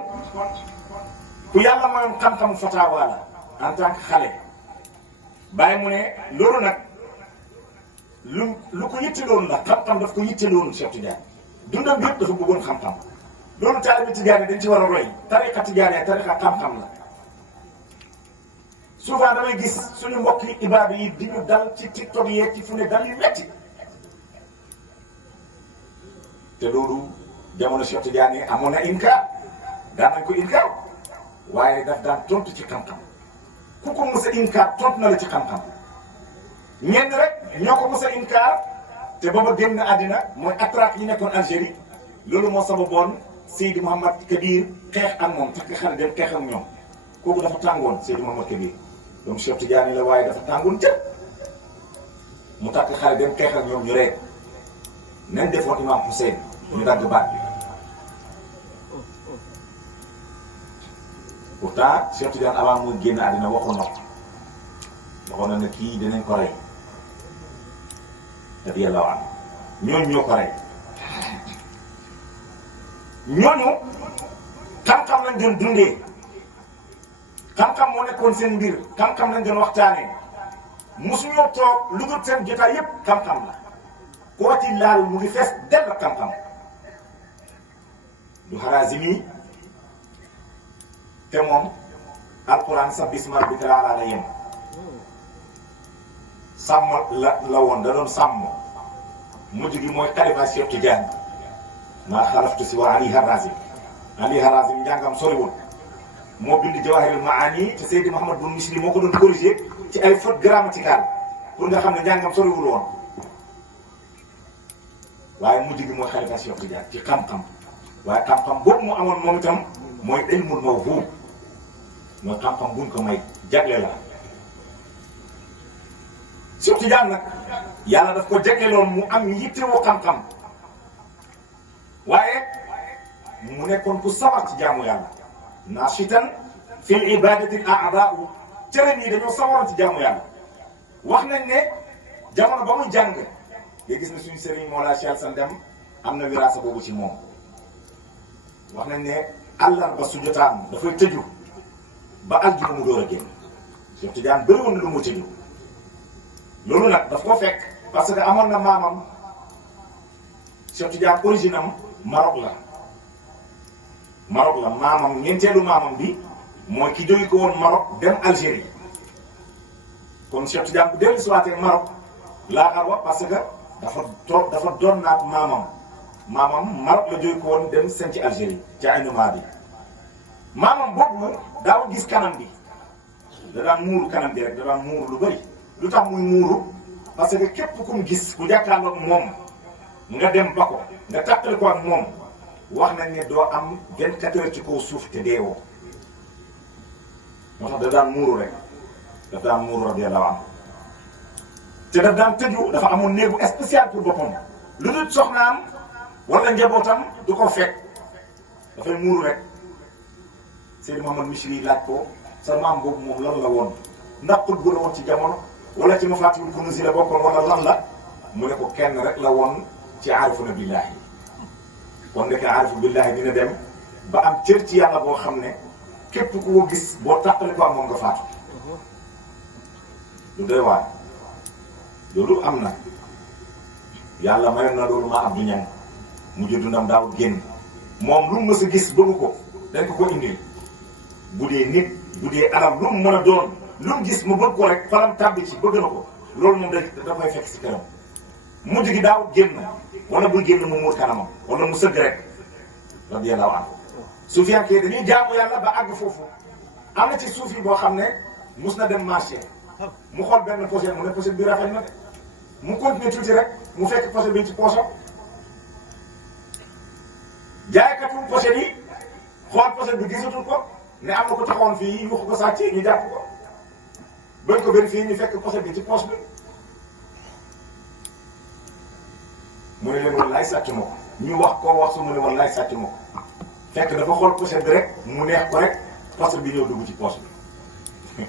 ku yàlla mayoon xam-xamu fataawa la en tant que xale bàyyi mu ne loolu nag lu ko yitteloon la xam-xam daf ko yitteloon Cheikh Tidiane dundam yëpp dafa bëggoon xam-xam loolu taalibe Tidiane dañ ci war a roy tariqa Tidiane tariqa xam-xam la souvent damay gis suñu mbokk yi ibaadu yi di ñu dal ci TikTok yeeg ci fu ne dal yu metti te loolu jamono Cheikh Tidiane amoon na inkaar daan nañ ko inkaar waaye daf daan tontu ci xam-xam ku ko mos a inkaar tontu na la ci xam-xam ñenn rek ñoo ko mos a inkaar te booba génn na àddina mooy attraque yi nekkoon Algérie loolu moo sababoon Seydi Mouhamad Kabir xeex ak moom takk xale dem xeex ak ñoom kooku dafa tàngoon Seydi Mouhamad Kabir donc Cheikh Tidiane la waaye dafa tàngoon jëpp mu takk xale dem xeex ak ñoom ñu ree nañ defoon Imam Hussein ñu dagg baat bi pourtant Cheikh Tidiane avant muy génn àddina waxoon na ne kii dinañ ko rey radiyallahu anhu ñooñu ñoo ko rey ñooñu xam-xam lañ doon dundee xam-xam moo nekkoon seen mbir xam-xam lañ doon waxtaanee mosuñoo toog lu dul seen jotaay yépp xam-xam la koo ci laal mu ngi fees dell xam-xam du Harazimi te moom alquran sa bismar bi laalaa la yem sàmm la woon da doon sàmm mujj gi mooy xalifa Cheikh Tidiane maa xalaftu si waa Ali Harazim njàngam soriwul moo bind Jawahirul Maani te Seydi Mouhamad Bun Misri moo ko doon corrigé ci ay fautes grammaticales pour nga xam ne njàngam soriwul woon waaye mujj gi mooy xalifa Cheikh Tidiane ci xam-xam waaye xam-xam boobu mu amoon moom itam mooy ilmul mawhuub mooy xam-xam buñ ko may jagle la Cheikh Tidiane nag yàlla daf ko jagleloon mu am yittewoo xam-xam waaye mu nekkoon ku sawar ci jaamu yàlla naashitan fil ibadati al a'daa'u cëram yi dañoo sawaroon ci jaamu yàlla. wax nañ ne jamono ba muy jàng nga gis ne suñu sëriñ Mawlana Cheikh Alassane Dème am na wiraasa boobu ci moom. wax nañ ne àllarba su jotaan dafay tëju ba aljuma mu door a génn Cheikh Tidiane bëri woon na lu mu tëju loolu nag daf ko fekk parce que amoon na maamam Cheikh Tidiane origine am Maroc la maamam ñeenteelu maamam bi mooy ki jóge ko woon Maroc dem Algérie kon Cheikh Tidiane bu dellu si waatee Maroc laa xar wax parce que dafa doon naat maamam Maroc la jóge ko woon dem seen ci Algérie ca Aïnou Madi maamam boobu daaw gis kanam bi da daan muuru kanam bi rek da daan muuru lu bëri lu tax muy muuru parce que képp ku mu gis ku jàkkaarloo ak moom nga dem ba ko nga tàqale ko ak moom wax nañ ne doo am 24 heures ci kaw suuf te deewoo moo tax da daan muuru rek daf daan muuru radiyallahu anhu te daf daan tëju dafa amoon néegu spécial pour boppam lu dul soxnaam wala njabootam du ko fekk dafay muuru rek Seydi Mouhamad Michri laaj ko sa maam boobu moom lan la woon ndax xutbu la woon ci jamono wala ci Mafatihul Kunuzi la bokkoon wala lan la mu ne ko kenn rek la woon ci aarifuna billahi kon ndeke aarifu billahi dina dem ba am cër ci yàlla boo xam ne képp ku ko gis boo tàqali ko am moom nga faatu lu doy waar loolu am na yàlla mayoon na loolu maa Abdou Niang mujj dundam daaw génn moom lu mu mës a gis bëgg ko dañ ko indil bu dee nit bu dee alal lu mu mën a doon lu mu gis mu bëgg ko rek faram tàbbi ci bëgg na ko loolu moom da koy fekk si këram mujj gi daaw génn wala buy génn mu muur kanamam wala mu sëgg rek radiyallahu anhu Soufiane kee dañuy jaamu yàlla ba àgg foofu am na ci suuf yi boo xam ne mus na dem marché mu xool benn pochette mu ne pochette bi rafet na de mu continuer tuuti rek mu fekk pochette bi ci poosam jaaykatu pochette yi xool pochette bi gisatul ko ne am na ko taxawoon fii yuuxu ko sàcc ñu jàpp ko bañ ko vérifier ñu fekk pochette bi ci poche bi mu ne leen wallaay sàcc ma ko ñu wax koo wax su mu ne wallaay sàcc ma ko fekk dafa xool pochette bi rek mu neex ko rek pochette bi ñëw dugg ci poche bi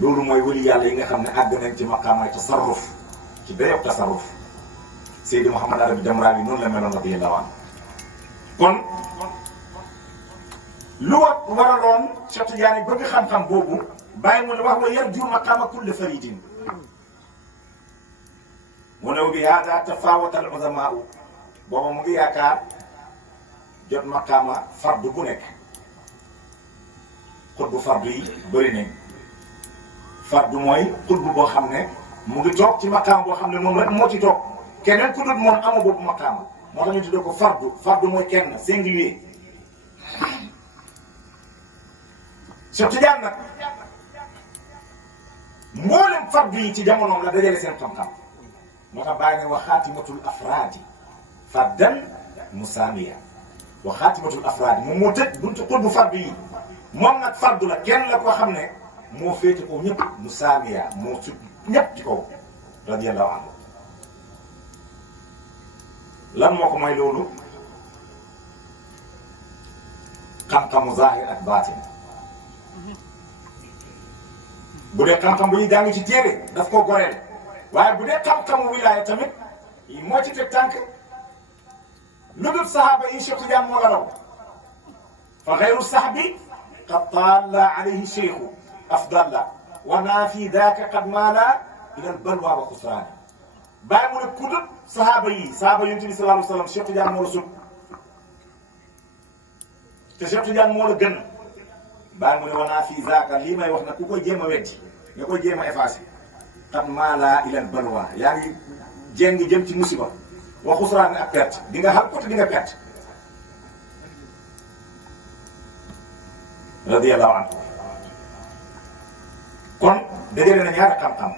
loolu mooy wëli yàlla yi nga xam ne àgg nañ ci maqaamaay tasarruf ci dayob tasarruf Seydi Mouhamad Arabi Jamra bi noonu la meloon radiyallahu anhu kon lu waraloon Cheikh Tidiane bëgg xam-xam boobu bàyyi mu ne wax wa yarju maqaama kulli faridin mu ne bi haadaa tafaawata al uzamaa booba mu ngi yaakaar jot maqaama fardu bu nekk xutbu fardu yi bëri nañ fardu mooy xutbu boo xam ne mu ngi toog ci maqaama boo xam ne moom rek moo ci toog keneen ku dul moom amoo boobu maqaama moo tax ñu tuddee ko fardu mooy kenn singulier Cheikh Tidiane nag mboolem fardu yi ci jamonoom la dajale seen xam-xam moo tax bàyyi ne wa xaatimatul afraadi fardan musaamiya wa xaatimatul afraadi moom moo tëj buntu xutbu fardu yi moom nag fardu la kenn la koo xam ne moo féete ko ñëpp musaamiya moo sut ñëpp ci kaw radiyallahu anhu lan moo ko may loolu xam-xamu zaahir ak baatin bu dee xam-xam bu ñuy jàng ci téere daf koo goreel waaye bu dee xam-xamu wilaaya tamit moo ci teg tànk lu dul sahaaba yi Cheikh Tidiane moo la raw fa xayru sahbi qad taalla alayhi cheikhu afdalla wa naa fi daaka qad maala ila al balwa wa xusraani bàyyi mu ne ku dul sahaaba yi yonent bi sallallahu alayhi wa sallam Cheikh Tidiane moo la sut te Cheikh Tidiane moo la gën bàyyi mu ne wanaa fii zaaka lii may wax nag ku koy jéem a weddi nga koy jéem a effacé qad maala ila al balwa yaa ngi jéng jëm ci musiba wa xusraani ak perte di nga xam côté di nga perte radiyallahu anhu kon dajale na ñaari xam-xam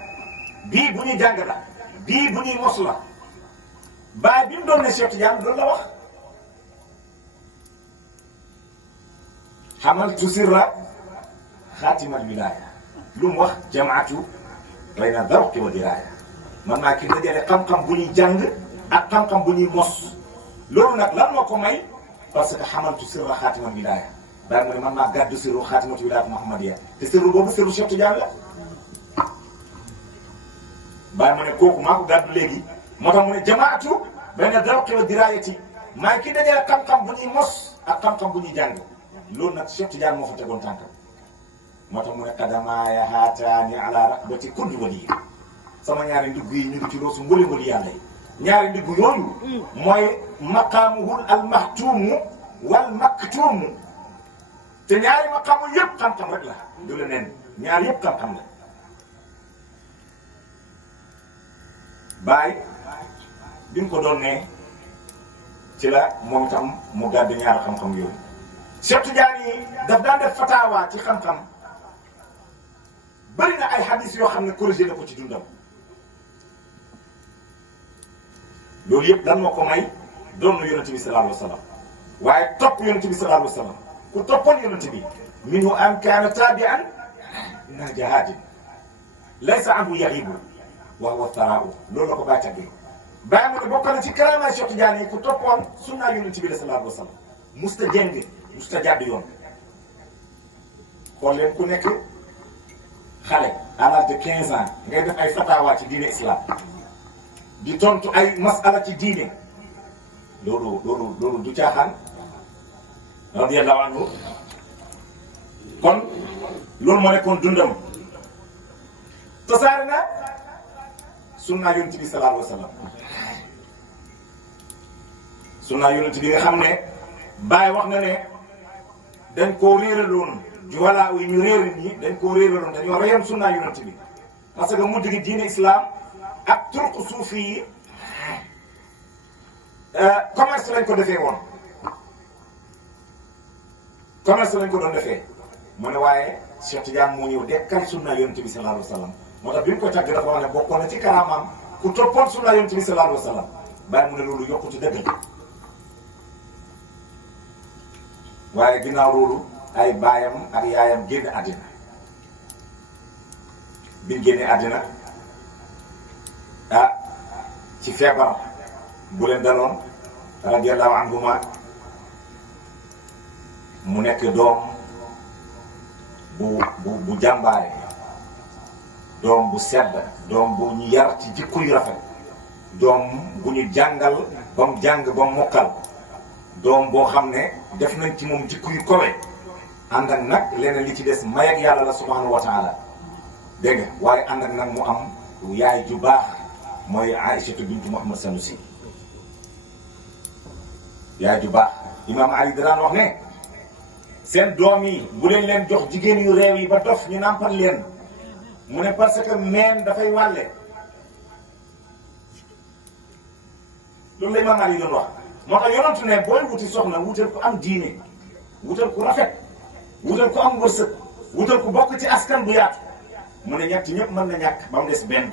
bii bu ñuy jàng la bii bu ñuy mos la baay bi mu doon ne Cheikh Tidiane loolu la wax xamaltu sirra xaatimal wilaaya lu mu wax jamaatu bayna darqi wa diraaya man maa ki dajale xam-xam bu ñuy jàng ak xam-xam bu ñuy mos loolu nag lan moo ko may parce que xamaltu sirra xaatimal wilaaya Baye mu ne man maa gàddu sirru xaatimatu wilaayat Muhammadiya te sirru boobu sirru Cheikh Tidiane la. Baye mu ne kooku maa ko gàddu léegi moo tax mu ne jamaatu bayna dawqi wa diraayati maa ngi ki dajale xam-xam bu ñuy mos ak xam-xam bu ñuy jàng loolu nag Cheikh Tidiane moo fa tegoon tànkam moo tax mu ne qadamaaya haataani ala raqbati kulli wali sama ñaari ndigg yi ñu ngi ci loosu mbële mbëli yàlla yi ñaari ndigg yooyu mooy maqaamuhul al mahtuumu wal maktuumu te ñaari maqaamu yëpp xam-xam rek la du la neen ñaari yëpp xam-xam la. Baay bi mu ko doon ne ci la moom itam mu gàddu ñaari xam-xam yooyu Cheikh Tidiane yi daf daan def fataawa ci xam-xam bëri na ay hadis yoo xam ne corrigé na ko ci dundam loolu yëpp lan moo ko may doon na yonent bi sallallahu alayhi wa sallam waaye topp yonent bi sallallahu alayhi wa sallam ku toppoon yonent bi minhu an kaana taabi'an ila jihaadin laysa anhu yahibu wa huwa thara'u loolu la ko bàyyi tàggee bàyyi mu ne bokk na ci karaamaay Cheikh Tidiane yi ku toppoon sunnaa yonent bi sallallahu alayhi wa sallam musta jeng musta jàdd yoon xool leen ku nekk xale à l'âge de 15 ans ngay def ay fatawa ci diine islam di tontu ay masala ci diine loolu du caaxaan radiyallahu anhu kon loolu moo nekkoon dundam tasaare na sunna yonent bi sallallahu alayhi wa sallam sunna yonent bi nga xam ne Baye wax na ne dañ koo réeraloon juwalaa yi ñu réer ñi dañ koo réeraloon dañoo reyoon sunna yonent bi parce que mujj gi diine islam ak turq suufi yi commerce lañ ko defee woon commerce lañ ko doon defee mu ne waaye Cheikh Tidiane moo ñëw dekkal sunna yonent bi sallallahu alayhi wa sallam moo tax bi mu ko tàgg dafa wax ne bokkoon na ci karaamaam ku toppoon sunna yonent bi sallallahu alayhi wa sallam Baye mu ne loolu yokkute dëgg la waaye ginnaaw loolu ay baayam ak yaayam génn àddina biñ génnee àddina ci feebar bu leen daloon radiyallahu anhuma mu nekk doom bu jàmbaare doom bu sedd doom bu ñu yar ci jikko yu rafet doom bu ñu jàngal ba mu jàng ba mu mokkal doom boo xam ne def nañ ci moom jikko yu kowe ànd ak nag leneen li ci des may ak yàlla la subhanahu wa taala dégg nga waaye ànd ak nag mu am yaay ju baax mooy Aïchatu bintu Muhammad Sanusi yaay ju baax Imam Ali daan wax ne seen doom yi bu leen jox jigéen yu réew yi ba dof ñu nàmpal leen mu ne parce que meen dafay wàlle loolu la Imam Ali doon wax moo tax yonentu ne booy wuti soxna wutal ko am diine wutal ko rafet wutal ko am wërsëg wutal ko bokk ci askan bu yaatu mu ne ñett ñëpp mën na ñàkk ba mu des benn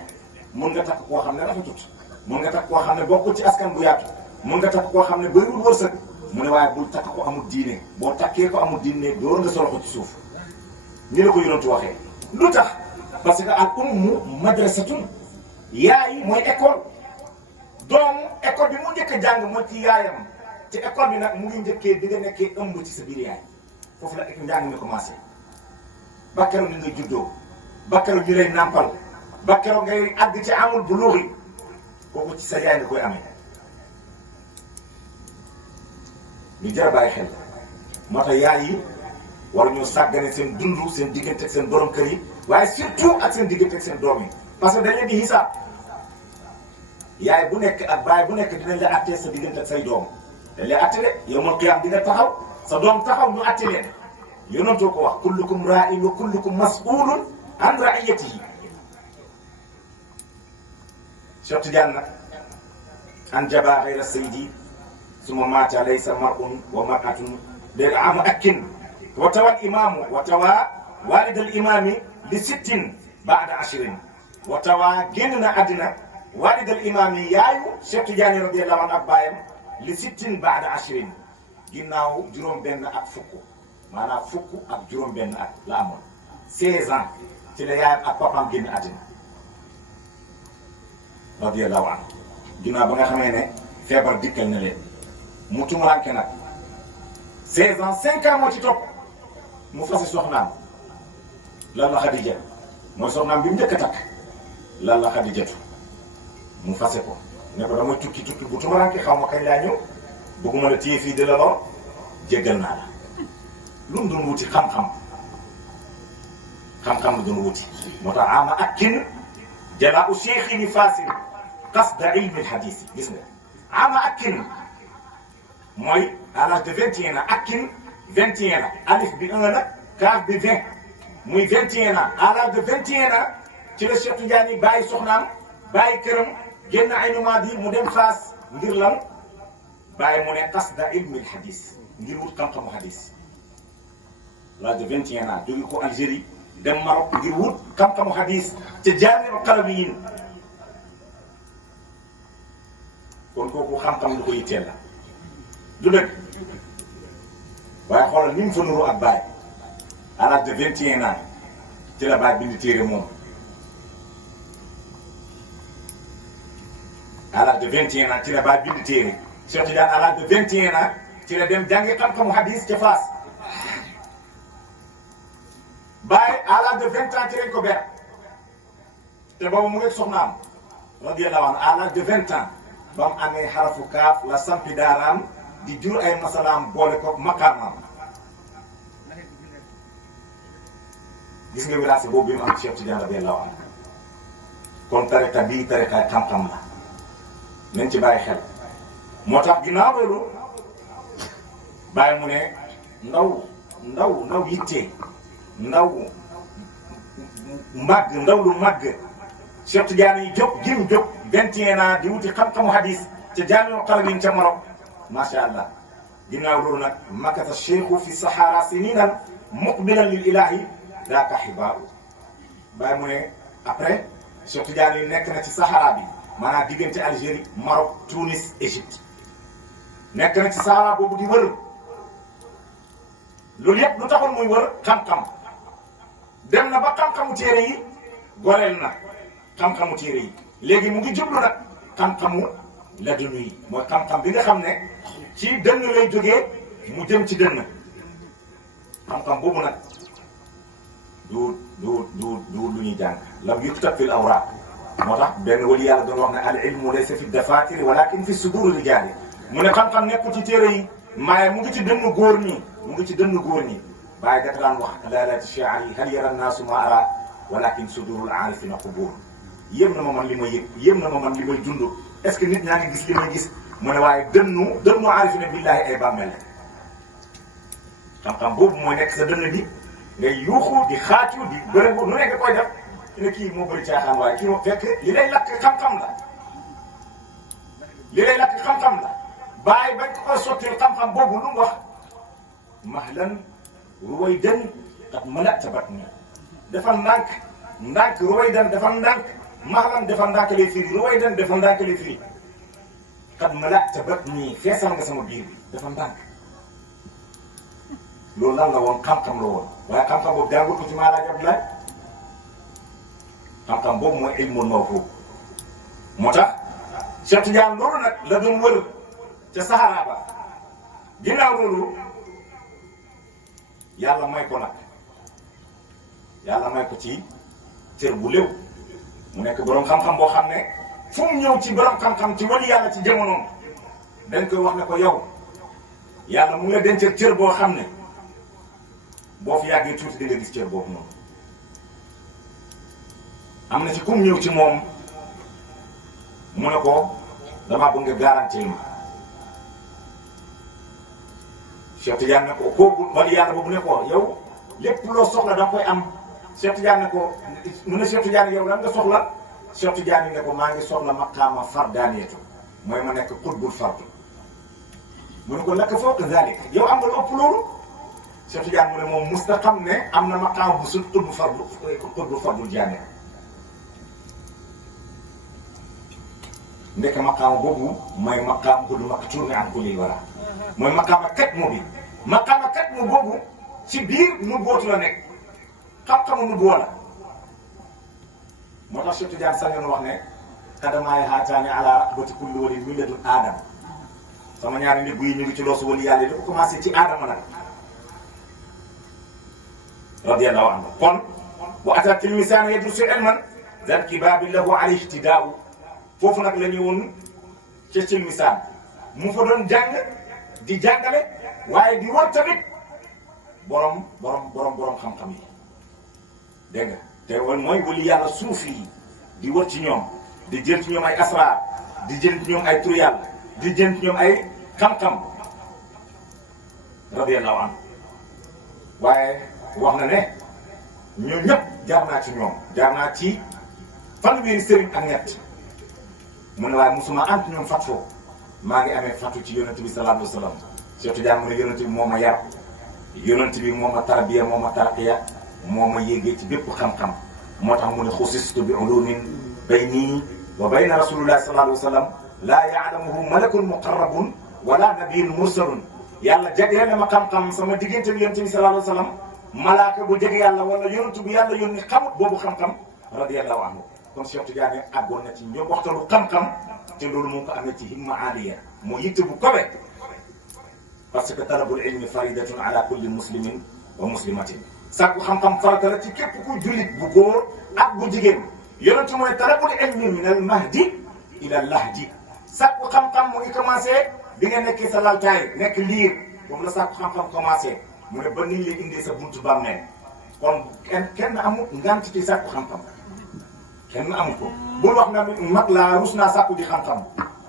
mun nga takk koo xam ne rafetut mun nga takk koo xam ne bokk ci askan bu yaatu mun nga takk koo xam ne bëriwul wërsëg mu ne waaye bul takk ko amul diine boo takkee ko amul diine door nga solo ko ci suuf ni la ko yonentu waxee lu tax parce que al ummu madrasatun yaay mooy école doomu école bi mu njëkk a jàng moo ci yaayam ci école bi nag mu ngi njëkkee di nga nekkee ëmb ci sa biir yaay foofu la njàng mi commencé ba keroog ni nga juddoo ba keroog ñu lay nàmpal ba keroog ngay àgg ci amul bu luuxi kooku ci sa yaay nga koy amee lu jar a bàyyi xel moo tax yaay yi war ñoo sàggane seen dund seen diggante ak seen borom kër yi waaye surtout ak seen diggante ak seen doom yi parce que dañ leen di xisaab yaay bu nekk ak baay bu nekk dinañ la attee sa diggante ak say doom dañ lay atte de yow mal qiyaam di nga taxaw sa doom taxaw ñu atte leen yonentoo ko wax kullukum raa'in wa kullukum mas'ulun an ra'iyatihi Cheikh Tidiane nag an jaba ghayra sayyidi summa maata laysa mar'un wa mar'atun dégg nga am akkin wa tawa al imaamu wa tawa walid al imaami li sittin ba'da ashrin wa tawa génn na àddina walid al imaami yaayu Cheikh Tidiane radiyallahu anhu ak baayam li sittin ba'da ashrin ginnaaw juróom-benn ak fukk maanaam fukk ak juróom-benn at la amoon 16 ans ci la yaayam ak papaam génn àddina radiyallahu anhu ginnaaw ba nga xamee ne feebar dikkal na leen mu tumuranke nag 16 ans 5 ans moo ci topp mu fase soxnaam lan la Xadija mooy soxnaam bi mu njëkk a takk lan la Xadijatu mu fase ko ne ko damay tukki bu tumuraanke xaw ma kañ laa ñëw bëgguma la téye fii di la lor jéggal naa la lu mu doon wuti xam-xam la doon wuti moo tax ama akkin jalaa u cheikhi ni fasil qasda ilmi hadis yi gis nga ama akkin mooy à l'âge de 21 ans akkin 21 la alif bi 1 la kaaf bi 20 muy 21 ans à l'âge de 21 ans ci la Cheikh Tidiane bàyyi soxnaam bàyyi këram génn Aynu Maadi mu dem Faas ngir lan bàyyi mu ne qasda ilmi hadis ngir wut xam-xamu hadis l'âge de 21 ans jóge ko Algérie dem Maroc ngir wut xam-xamu hadis ca Jaami'u Qarawiyin kon kooku xam-xam lu ko yitteel la du dëgg waaye xoolal ni mu fa nuru ak Baye à l'âge de 21 ans ci la Baye bind téere moom à l'âge de 21 ans ci la Baye bind téere Cheikh Tidiane à l'âge de 21 ans ci la dem jàngi xam-xamu hadis ca Fass Baye à l'âge de 20 ans ci lañ ko ber te boobu mu ngi soxnaam radiyallahu anhu à l'âge de 20 ans ba mu amee xarafu kaaf la sampi daaraam di jur ay masalaam boole ko maqaamam gis nga wiraase boobu bi mu am Cheikh Tidiane radiyallahu anhu kon tariqa bii tariqa xam-xam la nañ ci bàyyi xel moo tax ginnaaw loolu bàyyi mu ne ndaw yitte ndaw lu màgg Cheikh Tidiane yi jóg 21 ans di wuti xam-xamu hadis ca Jaami'u Qarawiyin ca Maroc macha allah ginnaaw loolu nag makata cheikhu fi sahara sininan muqbilan lil ilahi daaka xibaaru bàyyi mu ne après Cheikh Tidiane yi nekk na ci Sahara bi maanaam diggante Algérie Maroc Tunis Égypte nekk na ci Sahara boobu di wër loolu yëpp lu taxoon muy wër xam-xam dem na ba xam-xamu téere yi goreel na xam-xamu téere yi léegi mu ngi jublu nag xam-xamu ladunu yi mooy xam-xam bi nga xam ne ci dënn lay jógee mu jëm ci dënn xam-xam boobu nag du lu ñuy jàng lam yuktab fil awraaq moo tax benn wali yàlla doon wax ne al ilmu laysa fi dafatiri walakin fi suduri rijaali mu ne xam-xam nekkul ci téere yi maaye mu ngi ci dënn góor ñi bàyyi dafa daan wax laalati shi'ar yi hal yara naasu ma ara walakin sudurul aarifina qubur yéem na ma man li may yëg yéem na ma man li may dund est ce que nit ñaa ngi gis li may gis mu ne waaye dënnu aarifina billahi ay bàmmeel xam-xam boobu mooy nekk sa dënn bi ngay yuuxu di xaatu di bërëngu nu nekk koy def ne kii moo bëri caaxaan waaye kii moo fekk li lay lakk xam-xam la bàyyi bañ ko koy sottil xam-xam boobu lu mu wax mahlan ruwaydan qad mala'ta batni dafa ndànk ruwaydan dafa ndànk mahlan dafa ndànk lay firi ruwaydan dafa ndànk lay firi qad mala'ta batni feesal nga sama biir bi dafa ndànk loolu lan la woon xam-xam la woon waaye xam-xam boobu jàngul ko ci Maalaaj Abdoulaye xam-xam boobu mooy ilmul mawhuub moo tax Cheikh Tidiane loolu nag la doon wër ca Sahara ba ginnaaw loolu yàlla may ko ci cër bu léew mu nekk borom xam-xam boo xam ne fu mu ñëw ci borom xam-xam ci wali yàlla ci jamonoom dañ koy wax ne ko yow yàlla mu ngi la dencal cër boo xam ne boo fi yàggee tuuti di nga gis cër boobu noonu am na ci kum ñëw ci moom mu ne ko damaa bëgg nga garantie ma Cheikh Tidiane ne ko kooku wali yàlla boobu ne ko yow lépp loo soxla da nga koy am Cheikh Tidiane ne ko mu ne Cheikh Tidiane yow lan nga soxla Cheikh Tidiane ne ko maa ngi soxla maqaama fardaaniyatu mooy ma nekk qutbul fard mu ne ko laka fawqa zalik yow am nga lu ëpp loolu Cheikh Tidiane mu ne moom musta xam ne am na maqaama bu su qutbul fardul jaane ndek maqaama boobu mooy maqaam bu du maktuumi an kulli wara mooy maqaama kat mu bi maqaama kat mu boobu ci biir nu bootu la nekk xam-xamu nu boo la moo tax Cheikh Tidiane sax wax ne kadamaay haataani ala raqabati kulli wali min ladun aadama sama ñaari ndigg yi ñu ngi ci loosu wali yàlla yi dafa commencé ci aadama nag radiyallahu anhu. kon bu ata tilmisaan yadrusu ilman dan kibaabi lahu al ihtidaau foofu nag la ñu woon ca tilmisaan mu fa doon jàng di jàngale waaye di war tamit borom xam-xam yi dégg nga te woon mooy wali yàlla suufi yi di wër ci ñoom di jël ci ñoom ay asraar di jël ci ñoom ay tur yàlla di jël ci ñoom ay xam-xam radiyallahu anhu waaye wax na ne ñoom ñëpp jaar naa ci ñoom jaar naa ci fanweeri sëriñ ak ñett mu ne waaye musuma ant ñoom fatfoo maa ngi amee fatu ci yonent bi sallallahu alayhi wa sallam surtout jàng mu ne yonent bi moo ma yar yonent bi moo ma tarbiya moo ma tarqiya moo ma yéegee ci bépp xam-xam moo tax mu ne xusistu bi ulumin bayni wa bayna rasulillahi sallallahu alayhi wa sallam laa yaalamuhu malakun muqarrabun wala nabiyyun mursalun yàlla jegee na ma xam-xam sama diggante bi yonent bi sallallahu alayhi wa sallam malaaka bu jege yàlla wala yonent bi yàlla yónni xamut boobu xam-xam radiyallahu anhu kon Cheikh Tidiane àggoon na ci ñoom waxtalu xam-xam te loolu moo ko amee ci himma aliya moo yitte bu kawe parce que talabul ilmi faridatun ala kulli muslimin wa muslimatin sàkku xam-xam farata la ci képp ku jullit bu góor ak bu jigéen yonent mooy talabul ilmi min al mahdi ila al lahdi sàkku xam-xam mu ngi commencé bi nga nekkee sa laltaay nekk liir boobu la sàkku xam-xam commencé mu ne ba niñ lay indee sa buntu bàmmeel kon kenn amul ngant ci sàkku xam-xam kenn amul ko bul wax na mag laa rus naa sàkku di xam-xam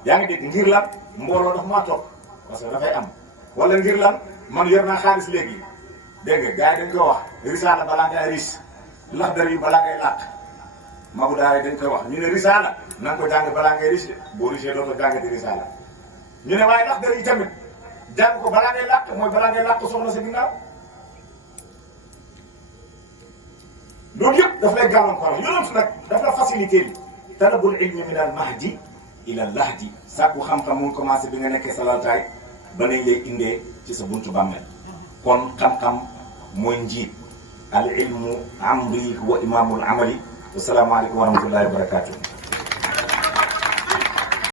yaa ngi dégg ngir lan mbooloo daf maa topp parce que dafay am wala ngir lan man yor naa xaalis léegi dégg nga gars yi dañ ko wax risaala balaa ngay ris laxdar yi balaa ngay làq magu daara dañ koy wax ñu ne risaala na nga ko jàng balaa ngay ris boo risee dootoo jàng di risaala ñu ne waaye laxdar yi tamit jàng ko balaa ngay làq mooy balaa ngay làq soxna sa ginnaaw loolu yëpp daf lay gàllankoor yonent nag daf la facilité bi talabul ilmi min al mahdi ila al lahdi sàkku xam-xam mu ngi commencé bi nga nekkee sa laltaay ba nañ lay indee ci sa buntu bàmmeel kon xam-xam mooy njiit al ilmu amri wa imaamul amali wasalaamaaleykum wa rahmatullahi wa barakatuh